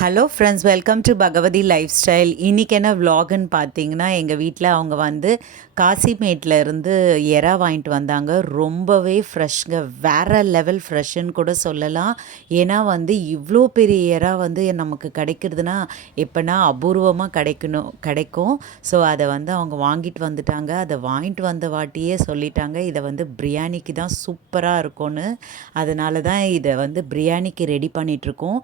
Hello friends, welcome to Bhagavathi lifestyle. இன்றைக்கி என்ன விலாகுன்னு பார்த்தீங்கன்னா, எங்கள் வீட்டில் அவங்க வந்து காசிமேட்டில் இருந்து எறா வாங்கிட்டு வந்தாங்க. ரொம்பவே ஃப்ரெஷ்ங்க, வேறு லெவல் ஃப்ரெஷ்ஷுன்னு கூட சொல்லலாம். ஏன்னா வந்து இவ்வளோ பெரிய எறா வந்து நமக்கு கிடைக்கிறதுனா எப்போனா அபூர்வமாக கிடைக்கும். ஸோ அதை வந்து அவங்க வாங்கிட்டு வந்துட்டாங்க. அதை வாங்கிட்டு வந்த வாட்டியே சொல்லிட்டாங்க, இதை வந்து பிரியாணிக்கு தான் சூப்பராக இருக்கும்னு. அதனால தான் இதை வந்து பிரியாணிக்கு ரெடி பண்ணிகிட்ருக்கோம்.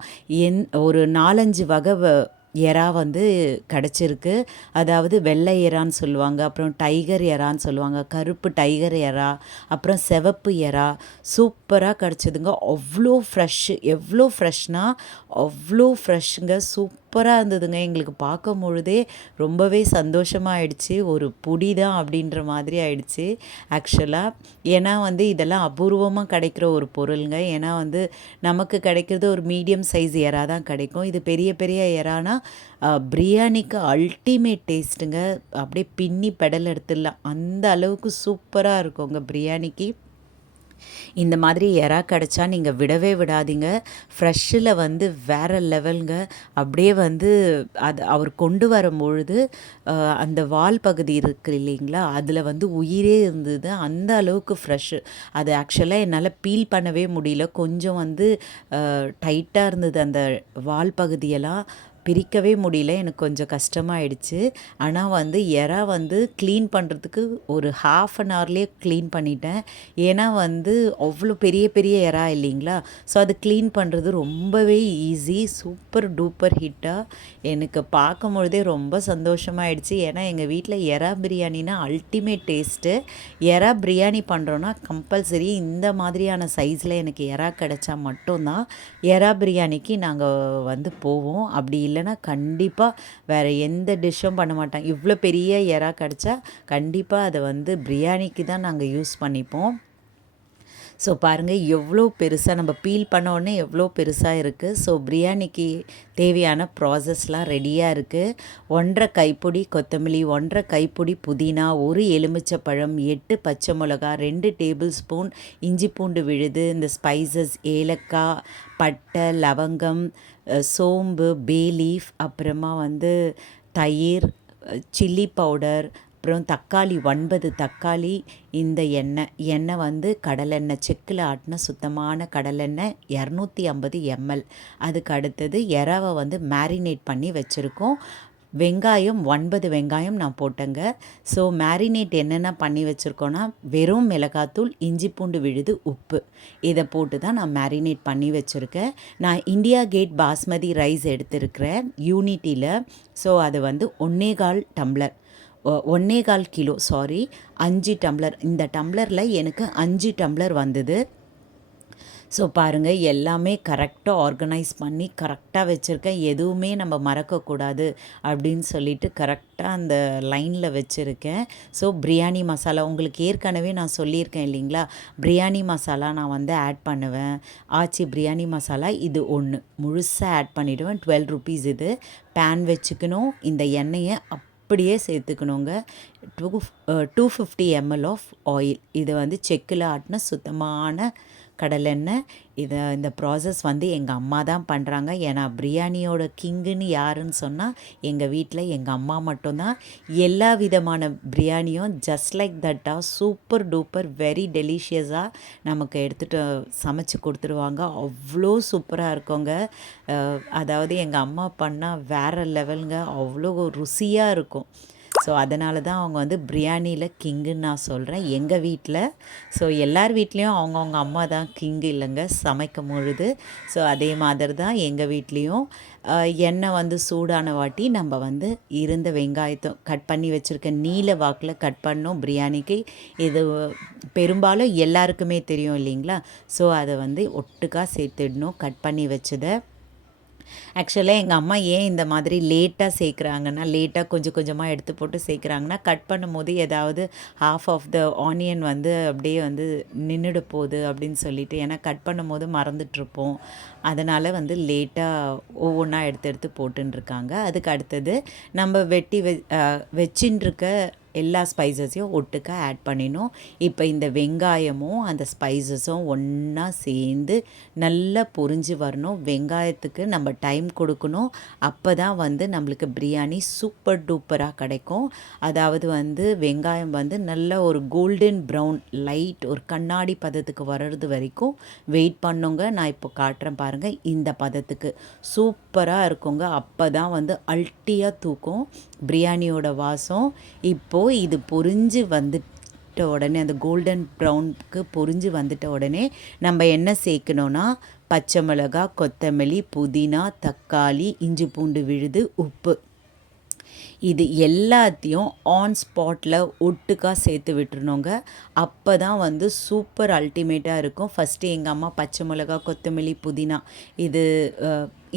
ஒரு 4-5 வகை எறா வந்து கிடச்சிருக்கு. அதாவது வெள்ளை எறான்னு சொல்லுவாங்க, அப்புறம் டைகர் எறான்னு சொல்லுவாங்க, கருப்பு டைகர் எறா, அப்புறம் சிவப்பு எறா. சூப்பராக கிடச்சிதுங்க. அவ்வளோ ஃப்ரெஷ்ஷு, எவ்வளோ ஃப்ரெஷ்னால் அவ்வளோ ஃப்ரெஷ்ஷுங்க. சூப்பராக இருந்ததுங்க. எங்களுக்கு பார்க்கும் பொழுதே ரொம்பவே சந்தோஷமாக ஆயிடுச்சு. ஒரு புடி தான் அப்படின்ற மாதிரி ஆயிடுச்சு ஆக்சுவலாக. ஏன்னா வந்து இதெல்லாம் அபூர்வமாக கிடைக்கிற ஒரு பொருளுங்க. ஏன்னா வந்து நமக்கு கிடைக்கிறது ஒரு மீடியம் சைஸ் எறா தான் கிடைக்கும். இது பெரிய பெரிய எறானா பிரியாணிக்கு அல்டிமேட் டேஸ்ட்டுங்க. அப்படியே பின்னி பெடல் எடுத்துடலாம், அந்த அளவுக்கு சூப்பராக இருக்குங்க பிரியாணிக்கு. இந்த மாதிரி எறா கிடச்சா நீங்கள் விடவே விடாதீங்க. ஃப்ரெஷ்ஷில் வந்து வேறு லெவலுங்க. அப்படியே வந்து அது அவர் கொண்டு வரும்பொழுது அந்த வால் பகுதி இருக்குது இல்லைங்களா, அதில் வந்து உயிரே இருந்தது. அந்த அளவுக்கு ஃப்ரெஷ்ஷு. அது ஆக்சுவலாக என்னால் பீல் பண்ணவே முடியல. கொஞ்சம் வந்து டைட்டாக இருந்தது அந்த வால் பகுதியெல்லாம். பிரிக்கவே முடியல. எனக்கு கொஞ்சம் கஷ்டமாயிடுச்சு. ஆனால் வந்து எறா வந்து க்ளீன் பண்ணுறதுக்கு ஒரு 1/2 அன் ஹவர்லேயே க்ளீன் பண்ணிட்டேன். ஏன்னா வந்து அவ்வளோ பெரிய பெரிய எறா இல்லைங்களா, ஸோ அது க்ளீன் பண்ணுறது ரொம்பவே ஈஸி. சூப்பர் டூப்பர் ஹிட்டாக எனக்கு பார்க்கும் பொழுதே ரொம்ப சந்தோஷமாயிடுச்சு. ஏன்னா எங்கள் வீட்டில் எறா பிரியாணினா அல்டிமேட் டேஸ்ட்டு. எறா பிரியாணி பண்ணுறோன்னா கம்பல்சரி இந்த மாதிரியான சைஸில் எனக்கு எறா கிடச்சா மட்டும்தான் எறா பிரியாணிக்கு நாங்கள் வந்து போவோம். அப்படி இல்லைன்னா கண்டிப்பாக வேறு எந்த டிஷ்ஷும் பண்ண மாட்டாங்க. இவ்வளோ பெரிய எறா கிடச்சா கண்டிப்பாக அதை வந்து பிரியாணிக்கு தான் நாங்கள் யூஸ் பண்ணிப்போம். ஸோ பாருங்கள் எவ்வளோ பெருசாக, நம்ம பீல் பண்ண உடனே எவ்வளோ பெருசாக இருக்குது. ஸோ பிரியாணிக்கு தேவையான ப்ராசஸ்லாம் ரெடியாக இருக்குது. 1.5 கைப்பிடி கொத்தமல்லி, 1.5 கைப்பிடி புதினா, 1 எலுமிச்சப்பழம், 8 பச்சை மிளகா, 2 டேபிள் ஸ்பூன் இஞ்சி பூண்டு விழுது, இந்த ஸ்பைசஸ் ஏலக்காய், பட்டை, லவங்கம், சோம்பு, பே லீஃப், அப்புறமா வந்து தயிர், சில்லி பவுடர், அப்புறம் தக்காளி 9 தக்காளி, இந்த எண்ணெய் வந்து கடலெண்ணெய், செக்கில் ஆட்டின சுத்தமான கடலெண்ணெய் 250 ml. அதுக்கு அடுத்தது எறாவை வந்து மேரினேட் பண்ணி வச்சுருக்கோம். வெங்காயம் 9 வெங்காயம் நான் போட்டேங்க. ஸோ மேரினேட் என்னென்ன பண்ணி வச்சுருக்கோன்னா, வெறும் மிளகாத்தூள், இஞ்சி பூண்டு விழுது, உப்பு, இதை போட்டு தான் நான் மேரினேட் பண்ணி வச்சுருக்கேன். நான் இந்தியா கேட் பாஸ்மதி ரைஸ் எடுத்திருக்கிறேன் யூனிட்டியில். ஸோ அது வந்து 1.25 டம்ளர், 1.25 கிலோ, 5 டம்ளர். இந்த டம்ளரில் எனக்கு 5 டம்ளர் வந்தது. ஸோ பாருங்கள், எல்லாமே கரெக்டாக ஆர்கனைஸ் பண்ணி கரெக்டாக வச்சுருக்கேன். எதுவுமே நம்ம மறக்கக்கூடாது அப்படின்னு சொல்லிட்டு கரெக்டாக அந்த லைனில் வச்சுருக்கேன். ஸோ பிரியாணி மசாலா உங்களுக்கு ஏற்கனவே நான் சொல்லியிருக்கேன் இல்லைங்களா, பிரியாணி மசாலா நான் வந்து ஆட் பண்ணுவேன். ஆச்சி பிரியாணி மசாலா இது ஒன்று முழுசாக ஆட் பண்ணிவிடுவேன். 12 rupees இது. பேன் வச்சுக்கணும். இந்த எண்ணெயை அப்படியே சேர்த்துக்கணுங்க. 250 ml ஆஃப் ஆயில். இது வந்து செக்கில் ஆட்டின சுத்தமான கடலெண்ணெய். இந்த ப்ராசஸ் வந்து எங்கள் அம்மா தான் பண்ணுறாங்க. ஏன்னா பிரியாணியோட கிங்குன்னு யாருன்னு சொன்னால் எங்கள் வீட்டில் எங்கள் அம்மா மட்டும்தான். எல்லா விதமான பிரியாணியும் ஜஸ்ட் லைக் தட்டாக சூப்பர் டூப்பர் வெரி டெலிஷியஸாக நமக்கு எடுத்துகிட்டு சமைச்சு கொடுத்துருவாங்க. அவ்வளோ சூப்பராக இருக்குங்க. அதாவது எங்கள் அம்மா பண்ணால் வேறு லெவலுங்க, அவ்வளோ ருசியாக இருக்கும். ஸோ அதனால தான் அவங்க வந்து பிரியாணியில் கிங்குன்னு நான் சொல்கிறேன் எங்கள் வீட்டில். ஸோ எல்லார் வீட்லேயும் அவங்கவுங்க அம்மா தான் கிங்கு இல்லைங்க சமைக்கும் பொழுது. ஸோ அதே மாதிரி தான் எங்கள் வீட்லேயும். எண்ணெய் வந்து சூடான வாட்டி நம்ம வந்து இருந்த வெங்காயத்தை கட் பண்ணி வச்சுருக்க நீல வாக்கில் கட் பண்ணோம் பிரியாணிக்கு. இது பெரும்பாலும் எல்லாருக்குமே தெரியும் இல்லைங்களா. ஸோ அதை வந்து ஒட்டுக்காக சேர்த்துடணும் கட் பண்ணி வச்சதை. ஆக்சுவலாக எங்கள் அம்மா ஏன் இந்த மாதிரி லேட்டாக சேர்க்குறாங்கன்னா, லேட்டாக கொஞ்சம் கொஞ்சமாக எடுத்து போட்டு சேர்க்குறாங்கன்னா, கட் பண்ணும்போது ஏதாவது ஹாஃப் ஆஃப் த ஆனியன் வந்து அப்படியே வந்து நின்றுட போகுது அப்படின்னு சொல்லிட்டு, ஏன்னா கட் பண்ணும்போது மறந்துட்டுருப்போம். அதனால் வந்து லேட்டாக ஒவ்வொன்றா எடுத்து எடுத்து போட்டுருக்காங்க. அதுக்கு அடுத்தது நம்ம வெட்டி வச்சுட்டுருக்க எல்லா ஸ்பைசஸையும் ஒட்டுக்கா ஆட் பண்ணிடணும். இப்போ இந்த வெங்காயமும் அந்த ஸ்பைசஸும் ஒன்றா சேர்ந்து நல்லா பொரிஞ்சு வரணும். வெங்காயத்துக்கு நம்ம டைம் கொடுக்கணும். அப்போ தான் வந்து நம்மளுக்கு பிரியாணி சூப்பர் டூப்பராக கிடைக்கும். அதாவது வந்து வெங்காயம் வந்து நல்ல ஒரு கோல்டன் ப்ரௌன் லைட் ஒரு கண்ணாடி பதத்துக்கு வர்றது வரைக்கும் வெயிட் பண்ணுங்க. நான் இப்போ காட்டுறேன் பாருங்கள், இந்த பதத்துக்கு சூப்பராக இருக்குங்க. அப்போ தான் வந்து அல்ட்டியாக தூக்கும் பிரியாணியோட வாசம். இப்போது இது பொரிஞ்சு வந்துட்ட உடனே, அந்த கோல்டன் ப்ரௌனுக்கு பொரிஞ்சு வந்துட்ட உடனே நம்ம என்ன சேர்க்கணுன்னா, பச்சை மிளகா, கொத்தமல்லி, புதினா, தக்காளி, இஞ்சி பூண்டு விழுது, உப்பு, இது எல்லாத்தையும் ஆன் ஸ்பாட்டில் ஒட்டுக்காக சேர்த்து விட்டுருணுங்க. அப்போ தான் வந்து சூப்பர் அல்டிமேட்டாக இருக்கும். ஃபஸ்ட்டு எங்கள் அம்மா பச்சை மிளகா, கொத்தமல்லி, புதினா, இது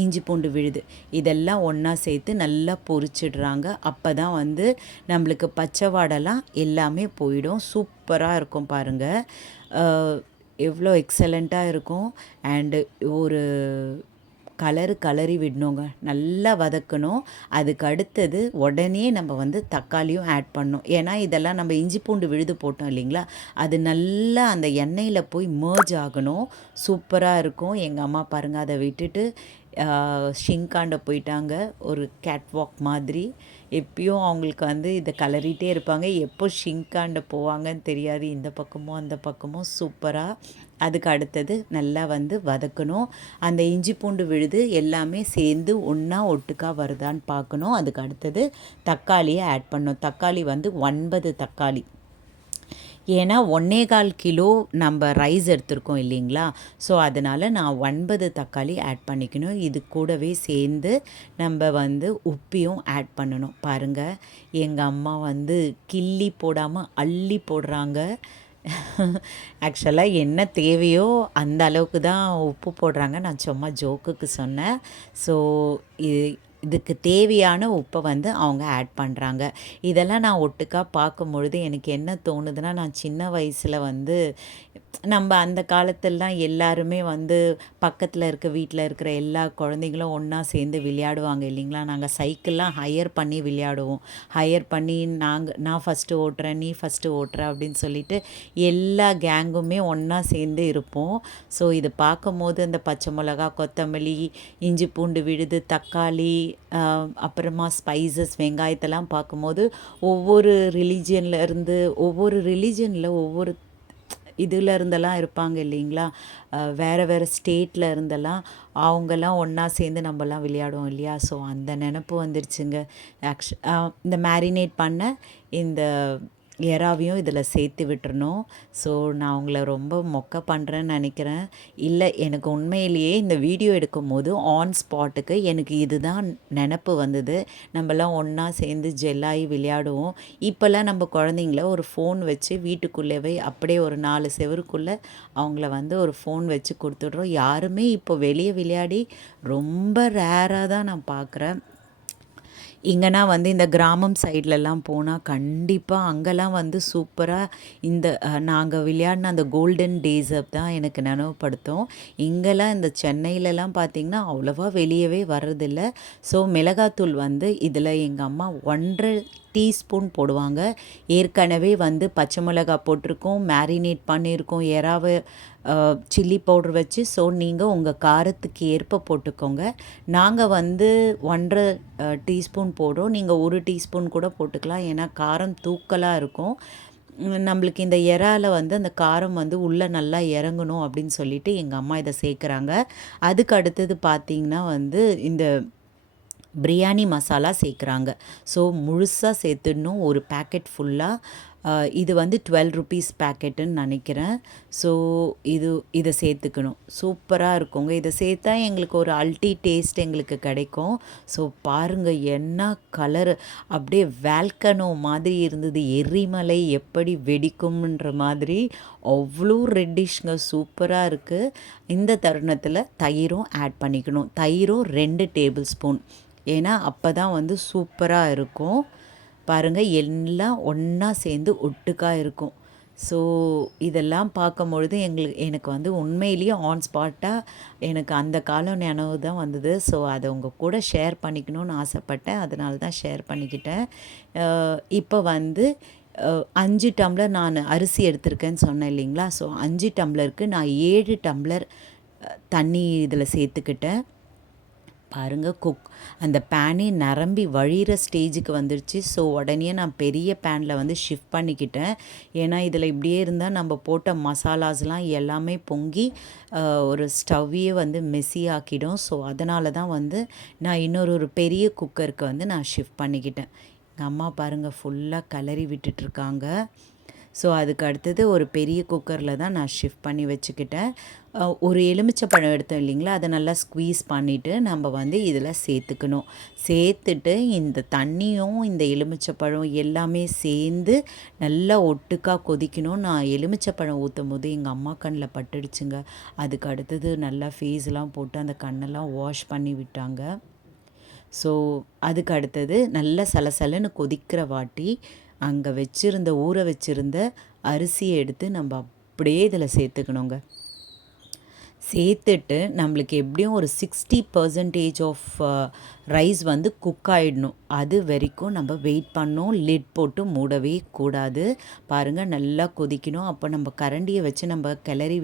இஞ்சி பூண்டு விழுது, இதெல்லாம் ஒன்றா சேர்த்து நல்லா பொரிச்சிடுறாங்க. அப்போ தான் வந்து நம்மளுக்கு பச்சை வாடெல்லாம் எல்லாமே போயிடும். சூப்பராக இருக்கும் பாருங்கள். எவ்வளோ எக்ஸலண்ட்டாக இருக்கும். அண்டு ஒரு கலரி விடணுங்க. நல்லா வதக்கணும். அதுக்கு அடுத்தது உடனே நம்ம வந்து தக்காளியும் ஆட் பண்ணணும். ஏன்னா இதெல்லாம் நம்ம இஞ்சி பூண்டு விழுது போட்டோம் இல்லைங்களா, அது நல்லா அந்த எண்ணெயில் போய் மேர்ஜ் ஆகணும். சூப்பராக இருக்கும். எங்கள் அம்மா பாருங்கள், அதை விட்டுட்டு ஷிங்காண்ட போயிட்டாங்க. ஒரு கேட் வாக் மாதிரி எப்பயும் அவங்களுக்கு வந்து இதை கலரிட்டே இருப்பாங்க. எப்போ ஷிங்காண்ட போவாங்கன்னு தெரியாது. இந்த பக்கமும் அந்த பக்கமும் சூப்பராக. அதுக்கு அடுத்தது நல்லா வந்து வதக்கணும். அந்த இஞ்சி பூண்டு விழுது எல்லாமே சேர்ந்து ஒன்றா ஒட்டுக்கா வருதான்னு பார்க்கணும். அதுக்கு அடுத்தது தக்காளியை ஆட் பண்ணணும். தக்காளி வந்து 9 தக்காளி. ஏன்னா 1.25 கிலோ நம்ம ரைஸ் எடுத்திருக்கோம் இல்லைங்களா, ஸோ அதனால் நான் 9 தக்காளி ஆட் பண்ணிக்கணும். இது கூடவே சேர்ந்து நம்ம வந்து உப்பையும் ஆட் பண்ணணும். பாருங்கள், எங்கள் அம்மா வந்து கிள்ளி போடாமல் அள்ளி போடுறாங்க. ஆக்சுவலாக என்ன தேவையோ அந்த அளவுக்கு தான் உப்பு போடுறாங்க. நான் சும்மா ஜோக்குக்கு சொன்னேன். ஸோ இதுக்கு தேவையான உப்பை வந்து அவங்க ஆட் பண்ணுறாங்க. இதெல்லாம் நான் ஒட்டுக்கா பார்க்கும்பொழுது எனக்கு என்ன தோணுதுன்னா, நான் சின்ன வயசில் வந்து நம்ம அந்த காலத்திலலாம் எல்லாருமே வந்து பக்கத்தில் இருக்க வீட்டில் இருக்கிற எல்லா குழந்தைங்களும் ஒன்றா சேர்ந்து விளையாடுவாங்க இல்லைங்களா. நாங்கள் சைக்கிள்லாம் ஹையர் பண்ணி விளையாடுவோம். ஹையர் பண்ணி நான் ஃபஸ்ட்டு ஓட்டுறேன், நீ ஃபஸ்ட்டு ஓட்டுற அப்படின்னு சொல்லிட்டு எல்லா கேங்குமே ஒன்றா சேர்ந்து இருப்போம். ஸோ இது பார்க்கும்போது அந்த பச்சை மிளகா, கொத்தமல்லி, இஞ்சி பூண்டு விழுது, தக்காளி, அப்புறமா ஸ்பைசஸ், வெங்காயத்தெல்லாம் பார்க்கும்போது ஒவ்வொரு ரிலீஜனில் ஒவ்வொரு இதில் இருந்தெல்லாம் இருப்பாங்க இல்லைங்களா, வேறு ஸ்டேட்டில் இருந்தெல்லாம் அவங்கெல்லாம் ஒன்றா சேர்ந்து நம்மலாம் விளையாடுவோம் இல்லையா. ஸோ அந்த நினப்பு வந்துருச்சுங்க. இந்த மேரினேட் பண்ண இந்த எறாவையும் இதில் சேர்த்து விட்டுறணும். ஸோ நான் உங்களை ரொம்ப மொக்க பண்ணுறேன்னு நினைக்கிறேன். இல்லை, எனக்கு உண்மையிலேயே இந்த வீடியோ எடுக்கும்போது ஆன் ஸ்பாட்டுக்கு எனக்கு இதுதான் நினப்பு வந்தது. நம்மலாம் ஒன்றா சேர்ந்து ஜெல்லாகி விளையாடுவோம். இப்போல்லாம் நம்ம குழந்தைங்கள ஒரு ஃபோன் வச்சு வீட்டுக்குள்ளேவே அப்படியே ஒரு 4 செவருக்குள்ளே அவங்கள வந்து ஒரு ஃபோன் வச்சு கொடுத்துட்றோம். யாருமே இப்போ வெளியே விளையாடி ரொம்ப ரேராக தான் நான் பார்க்குறேன். இங்கேனா வந்து இந்த கிராமம் சைட்லலாம் போனால் கண்டிப்பாக அங்கெல்லாம் வந்து சூப்பராக இந்த நாங்கள் விளையாடின அந்த கோல்டன் டேஸை தான் எனக்கு நினைவுபடுத்தும். இங்கெல்லாம் இந்த சென்னையிலலாம் பார்த்திங்கன்னா அவ்வளோவா வெளியவே வர்றதில்ல. ஸோ மிளகாத்தூள் வந்து இதில் எங்கள் அம்மா 1.5 டீஸ்பூன் போடுவாங்க. ஏற்கனவே வந்து பச்சை மிளகா போட்டிருக்கோம், மேரினேட் பண்ணியிருக்கோம் எறாவை சில்லி பவுட்ரு வச்சு. ஸோ நீங்கள் உங்கள் காரத்துக்கு ஏற்ப போட்டுக்கோங்க. நாங்கள் வந்து 1.5 டீஸ்பூன் போடுறோம். நீங்கள் 1 டீஸ்பூன் கூட போட்டுக்கலாம். ஏன்னா காரம் தூக்கலாக இருக்கும். நம்மளுக்கு இந்த இறால வந்து அந்த காரம் வந்து உள்ளே நல்லா இறங்கணும் அப்படின்னு சொல்லிட்டு எங்கள் அம்மா இதை சேர்க்குறாங்க. அதுக்கு அடுத்தது பார்த்திங்கன்னா வந்து இந்த பிரியாணி மசாலா சேர்க்குறாங்க. ஸோ முழுசாக சேர்த்துடணும், ஒரு பேக்கெட் ஃபுல்லாக. இது வந்து 12 ருபீஸ் பேக்கெட்டுன்னு நினைக்கிறேன். ஸோ இதை சேர்த்துக்கணும். சூப்பராக இருக்குங்க. இதை சேர்த்தா எங்களுக்கு ஒரு அல்டி டேஸ்ட் எங்களுக்கு கிடைக்கும். ஸோ பாருங்கள், என்ன கலரு, அப்படியே வேல்கனோ மாதிரி இருந்தது. எரிமலை எப்படி வெடிக்கும்ன்ற மாதிரி அவ்வளோ ரெட்டிஷ்ங்க, சூப்பராக இருக்குது. இந்த தருணத்தில் தயிரும் ஆட் பண்ணிக்கணும். தயிரும் 2 டேபிள் ஸ்பூன். ஏன்னா அப்போ தான் வந்து சூப்பராக இருக்கும். பாருங்கள், எல்லாம் ஒன்றா சேர்ந்து ஒட்டுக்காக இருக்கும். ஸோ இதெல்லாம் பார்க்கும்பொழுது எனக்கு வந்து உண்மையிலேயே ஆன் ஸ்பாட்டாக எனக்கு அந்த காலம் நினைவு தான் வந்தது. ஸோ அதை உங்கள் கூட ஷேர் பண்ணிக்கணும்னு ஆசைப்பட்டேன். அதனால தான் ஷேர் பண்ணிக்கிட்டேன். இப்போ வந்து 5 டம்ளர் நான் அரிசி எடுத்திருக்கேன்னு சொன்னேன் இல்லைங்களா? ஸோ 5 டம்ளருக்கு நான் 7 டம்ளர் தண்ணி இதில் சேர்த்துக்கிட்டேன். பாருங்கள் அந்த பேனே நிரம்பி வழிகிற ஸ்டேஜுக்கு வந்துடுச்சு. ஸோ உடனே நான் பெரிய பேனில் வந்து ஷிஃப்ட் பண்ணிக்கிட்டேன். ஏன்னா இதில் இப்படியே இருந்தால் நம்ம போட்ட மசாலாஸ்லாம் எல்லாமே பொங்கி ஒரு ஸ்டவ்வையே வந்து மெஸ்ஸி ஆக்கிடும். ஸோ அதனால தான் வந்து நான் ஒரு பெரிய குக்கருக்கு வந்து நான் ஷிஃப்ட் பண்ணிக்கிட்டேன். எங்கள் அம்மா பாருங்கள் ஃபுல்லாக கிளறி விட்டுட்ருக்காங்க. ஸோ அதுக்கு அடுத்தது ஒரு பெரிய குக்கரில் தான் நான் ஷிஃப்ட் பண்ணி வச்சுக்கிட்டேன். ஒரு எலுமிச்சப்பழம் எடுத்தோம் இல்லைங்களா, அதை நல்லா ஸ்க்வீஸ் பண்ணிவிட்டு நம்ம வந்து இதில் சேர்த்துக்கணும். சேர்த்துட்டு இந்த தண்ணியும் இந்த எலுமிச்சப்பழம் எல்லாமே சேர்ந்து நல்லா ஒட்டுக்காக கொதிக்கணும். நான் எலுமிச்சப்பழம் ஊற்றும் போது எங்கள் அம்மா கண்ணில் பட்டுடுச்சுங்க. அதுக்கு அடுத்தது நல்லா ஃபேஸ்லாம் போட்டு அந்த கண்ணெல்லாம் வாஷ் பண்ணி விட்டாங்க. ஸோ அதுக்கு அடுத்தது நல்லா சலசலன்னு கொதிக்கிற வாட்டி அங்கே ஊற வச்சுருந்த அரிசியை எடுத்து நம்ம அப்படியே இதில் சேர்த்துக்கணுங்க. சேர்த்துட்டு நம்மளுக்கு எப்படியும் ஒரு 60% ஆஃப் ரைஸ் வந்து குக் ஆகிடணும். அது வரைக்கும் நம்ம வெயிட் பண்ணோம். லிட் போட்டு மூடவே கூடாது. பாருங்கள் நல்லா கொதிக்கணும். அப்போ நம்ம கரண்டியை வச்சு நம்ம கிளறி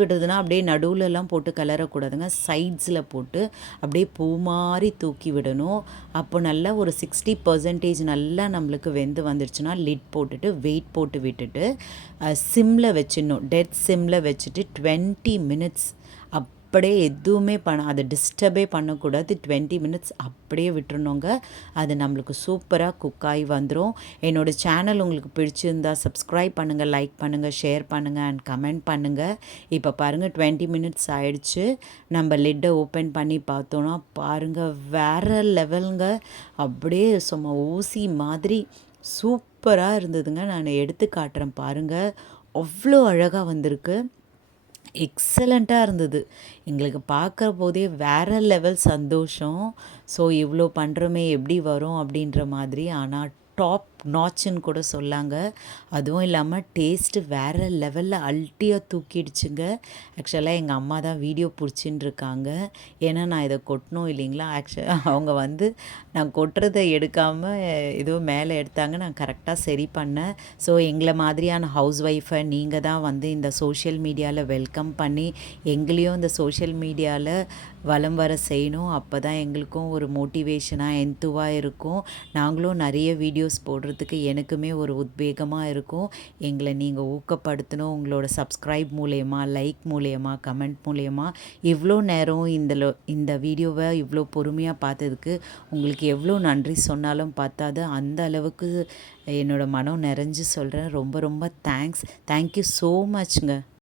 விடுறதுனா அப்படியே நடுவுலலாம் போட்டு கிளறக்கூடாதுங்க. சைட்ஸில் போட்டு அப்படியே பூ மாதிரி தூக்கி விடணும். அப்போ நல்லா ஒரு 60% நல்லா நம்மளுக்கு வெந்து வந்துடுச்சுன்னா லிட் போட்டுட்டு வெயிட் போட்டு விட்டுட்டு சிம்மில் வச்சிடணும். டெட் சிம்மில் வச்சுட்டு 20 மினிட்ஸ் அப்படியே எதுவுமே அதை டிஸ்டர்பே பண்ணக்கூடாது. 20 மினிட்ஸ் அப்படியே விட்டுருணுங்க. அது நம்மளுக்கு சூப்பராக குக் ஆகி வந்துடும். என்னோடய சேனல் உங்களுக்கு பிடிச்சிருந்தா சப்ஸ்கிரைப் பண்ணுங்கள், லைக் பண்ணுங்கள், ஷேர் பண்ணுங்கள் அண்ட் கமெண்ட் பண்ணுங்கள். இப்போ பாருங்கள் 20 மினிட்ஸ் ஆயிடுச்சு. நம்ம லிட்டை ஓப்பன் பண்ணி பார்த்தோன்னா பாருங்கள் வேறு லெவலுங்க. அப்படியே சும்மா ஊசி மாதிரி சூப்பராக இருந்ததுங்க. நான் எடுத்து காட்டுறேன் பாருங்கள். அவ்வளோ அழகாக வந்திருக்கு. எக்ஸலண்ட்டாக இருந்தது. எங்களுக்கு பார்க்குற போதே வேறு லெவல் சந்தோஷம். ஸோ இவ்வளோ பண்ணுறோமே எப்படி வரும் அப்படின்ற மாதிரி. ஆனால் டாப் நாச்சுன்னு கூட சொல்லாங்க. அதுவும் இல்லாமல் டேஸ்ட்டு வேறு லெவலில் அல்ட்டியாக தூக்கிடுச்சுங்க. ஆக்சுவலாக எங்கள் அம்மா தான் வீடியோ பிடிச்சின்னு இருக்காங்க. ஏன்னா நான் இதை கொட்டணும் இல்லைங்களா. அவங்க வந்து நான் கொட்டுறதை எடுக்காமல் ஏதோ மேலே எடுத்தாங்க. நான் கரெக்டாக சரி பண்ணேன். ஸோ எங்களை மாதிரியான ஹவுஸ் ஒய்ஃபை நீங்கள் தான் வந்து இந்த சோஷியல் மீடியாவில் வெல்கம் பண்ணி எங்களையும் இந்த சோஷியல் மீடியாவில் வலம் வர செய்யணும். அப்போ தான் எங்களுக்கும் ஒரு மோட்டிவேஷனாக எந்துவாக இருக்கும். நாங்களும் நிறைய வீடியோஸ் போடுறதுக்கு எனக்குமே ஒரு உத்வேகமாக இருக்கும். எங்களை நீங்கள் ஊக்கப்படுத்தணும். உங்களோட சப்ஸ்கிரைப் மூலயமா, லைக் மூலயமா, கமெண்ட் மூலயமா இவ்வளோ நேரம் இந்த வீடியோவை இவ்வளோ பொறுமையாக பார்த்ததுக்கு உங்களுக்கு எவ்வளோ நன்றி சொன்னாலும் பார்த்தாது. அந்த அளவுக்கு என்னோடய மனம் நிறைஞ்சு சொல்கிறேன். ரொம்ப ரொம்ப தேங்க்யூ ஸோ மச்ங்க.